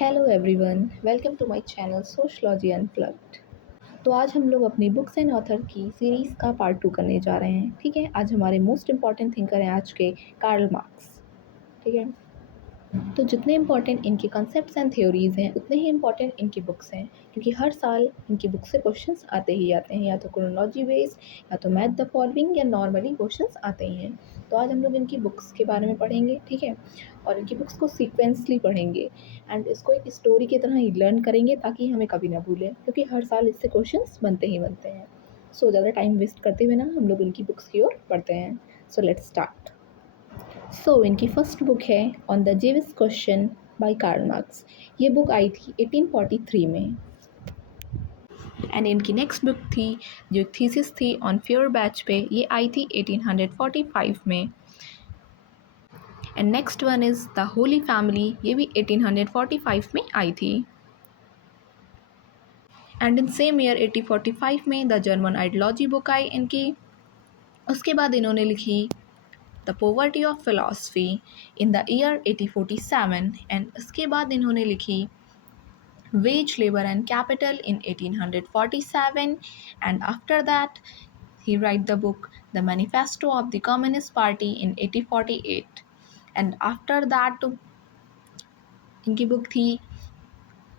Hello everyone, welcome to my channel sociology unplugged. तो आज हम लोग अपनी बुक्स एंड ऑथर की सीरीज़ का पार्ट 2 करने जा रहे हैं। ठीक है, आज हमारे मोस्ट इम्पॉर्टेंट थिंकर हैं आज के कार्ल मार्क्स। ठीक है, तो जितने इम्पॉर्टेंट इनके कॉन्सेप्ट्स एंड थ्योरीज़ हैं उतने ही इम्पॉर्टेंट इनकी बुक्स हैं, क्योंकि हर साल इनकी बुक से क्वेश्चंस आते ही आते हैं, या तो क्रोनोलॉजी बेस्ड, या तो मैथ द फॉलोइंग, या नॉर्मली क्वेश्चंस आते ही हैं। तो आज हम लोग इनकी बुक्स के बारे में पढ़ेंगे। ठीक है, और इनकी बुक्स को सीक्वेंसली पढ़ेंगे एंड इसको एक स्टोरी की तरह ही लर्न करेंगे ताकि हमें कभी ना भूलें, क्योंकि हर साल इससे क्वेश्चंस बनते ही बनते हैं। सो ज़्यादा टाइम वेस्ट करते हुए ना हम लोग इनकी बुक्स की ओर पढ़ते हैं। So let's start. सो इनकी फर्स्ट बुक है on the Jewish question by Karl Marx. ये बुक आई थी 1843 में। एंड इनकी नेक्स्ट बुक थी, जो थीसिस थी ऑन फ्योर बैच पे, ये आई थी 1845 में। And next one is the Holi family, ये भी 1845 में आई थी। एंड इन सेम ईयर 1845 में द जर्मन आइडियोलॉजी बुक आई इनकी। उसके बाद इन्होंने लिखी the poverty of philosophy in the year 1847। And उसके बाद इन्होंने लिखी Wage, Labor and Capital in 1847, and after that he write the book The Manifesto of the Communist Party in 1848, and after that इनकी बुक थी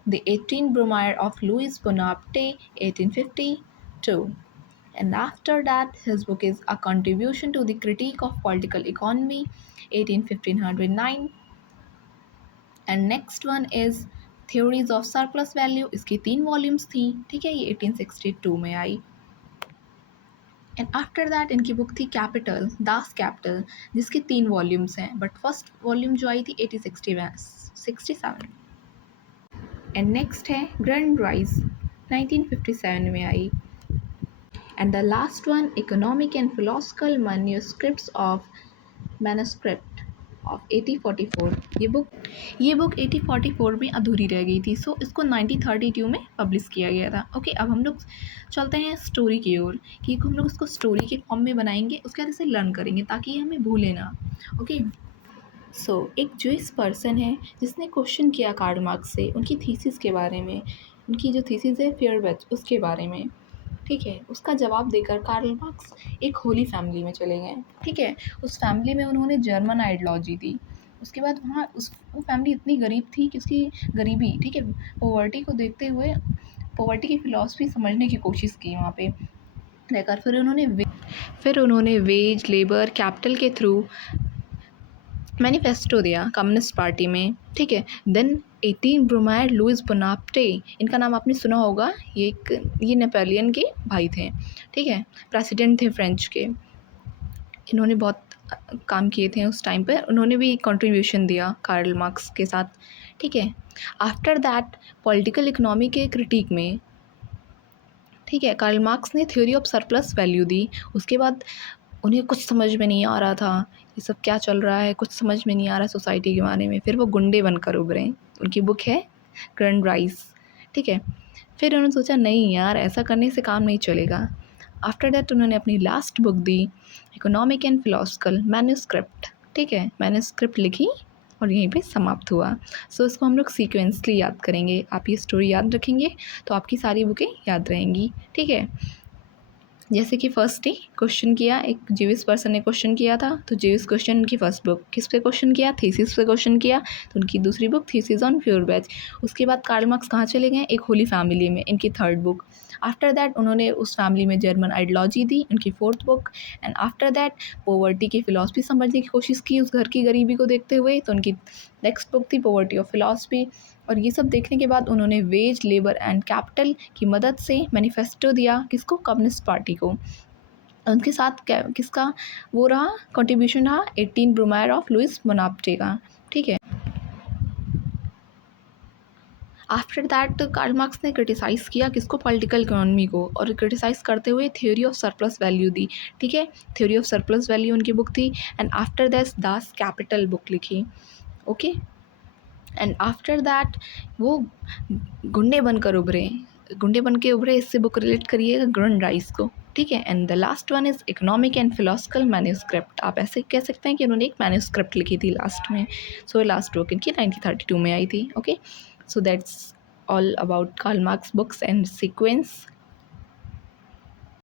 The 18 Brumaire of Louis Bonaparte 1852, and after that his book is A Contribution to the Critique of Political Economy 1509, and next one is theories of surplus value, इसकी 3 volumes थी। ठीक है, ये 1862 में आई। And after that इनकी book थी capital, Das Kapital, जिसकी 3 वॉल्यूम्स हैं, बट फर्स्ट वॉल्यूम जो आई थी 1867। एंड नेक्स्ट है ग्रैंड राइज, 1957 में आई। And the last one economic and philosophical manuscripts of manuscript of 1844। ये बुक 1844 में अधूरी रह गई थी, सो इसको 1932 में पब्लिश किया गया था। ओके, अब हम लोग चलते हैं स्टोरी की ओर, कि हम लोग इसको स्टोरी के फॉर्म में बनाएंगे, उसके बाद इसे लर्न करेंगे ताकि हमें भूले ना। ओके, सो एक जूइश पर्सन है जिसने क्वेश्चन किया कार्ल मार्क्स से उनकी थीसिस के बारे में, उनकी जो थीसिस है फेयरबैच उसके बारे में। ठीक है, उसका जवाब देकर कार्ल मार्क्स एक होली फैमिली में चले गए। ठीक है, उस फैमिली में उन्होंने जर्मन आइडियोलॉजी दी। उसके बाद वो फैमिली इतनी गरीब थी कि उसकी गरीबी, ठीक है, पॉवर्टी को देखते हुए पॉवर्टी की फ़िलॉसफी समझने की कोशिश की वहाँ पे रहकर। फिर उन्होंने वेज, लेबर, कैपिटल के थ्रू मैनिफेस्टो दिया कम्युनिस्ट पार्टी में। ठीक है, देन 18 ब्रूमायर लुइस बोनापार्टे, इनका नाम आपने सुना होगा, ये नेपोलियन के भाई थे। ठीक है, प्रेसिडेंट थे फ्रेंच के। इन्होंने बहुत काम किए थे उस टाइम पर, उन्होंने भी कंट्रीब्यूशन दिया कार्ल मार्क्स के साथ। ठीक है, आफ्टर दैट पॉलिटिकल इकोनॉमी के क्रिटिक में, ठीक है, कार्ल मार्क्स ने थ्योरी ऑफ सरप्लस वैल्यू दी। उसके बाद उन्हें कुछ समझ में नहीं आ रहा था, ये सब क्या चल रहा है, कुछ समझ में नहीं आ रहा सोसाइटी के बारे में। फिर वो गुंडे बनकर उभरे। उनकी बुक है ग्रैंड राइज। ठीक है, फिर उन्होंने सोचा नहीं यार, ऐसा करने से काम नहीं चलेगा। आफ्टर दैट उन्होंने अपनी last book the economic and philosophical manuscript. ठीक है, मैन्यूस्क्रिप्ट लिखी और यहीं पे समाप्त हुआ। सो इसको हम लोग सीक्वेंसली याद करेंगे। आप ये स्टोरी याद रखेंगे तो आपकी सारी बुकें याद रहेंगी। ठीक है, जैसे कि फर्स्ट ही क्वेश्चन किया, एक जीविस पर्सन ने क्वेश्चन किया था, तो जीविस क्वेश्चन उनकी फर्स्ट बुक किस पे क्वेश्चन किया, थीसिस पे क्वेश्चन किया, तो उनकी दूसरी बुक थीसिस ऑन फ्योर बैच। उसके बाद कार्ल मार्क्स कहाँ चले गए, एक होली फैमिली में, इनकी थर्ड बुक। आफ्टर दैट उन्होंने उस फैमिली में जर्मन आइडियोलॉजी दी, उनकी fourth book. And after that poverty की फिलॉसफी समझने की कोशिश की उस घर की गरीबी को देखते हुए, तो उनकी नेक्स्ट बुक थी पोवर्टी ऑफ फिलॉसफी। और ये सब देखने के बाद उन्होंने वेज, लेबर एंड कैपिटल की मदद से मैनिफेस्टो दिया, किसको, कम्युनिस्ट पार्टी को। उनके साथ किसका वो रहा, कंट्रीब्यूशन रहा 18 ब्रूमायर ऑफ लुइस बोनापार्टे का। ठीक है, आफ्टर दैट कार्ल मार्क्स ने क्रिटिसाइज़ किया किसको, पॉलिटिकल इकोनॉमी को, और क्रिटिसाइज़ करते हुए थ्योरी ऑफ सरप्लस वैल्यू दी। ठीक है, थ्योरी ऑफ सरप्लस वैल्यू उनकी बुक थी। And after that Das Kapital book लिखी। ओके, एंड आफ्टर दैट वो गुंडे बनकर उभरे, इससे बुक रिलेट करिएगा ग्रैंड राइज को। ठीक है, and the last one is economic and philosophical manuscript. आप ऐसे कह सकते हैं कि उन्होंने एक मैन्यूस्क्रिप्ट लिखी थी लास्ट में। सो लास्ट बुक इनकी 1932 में आई थी। Okay, So that's all about Karl Marx books and sequence.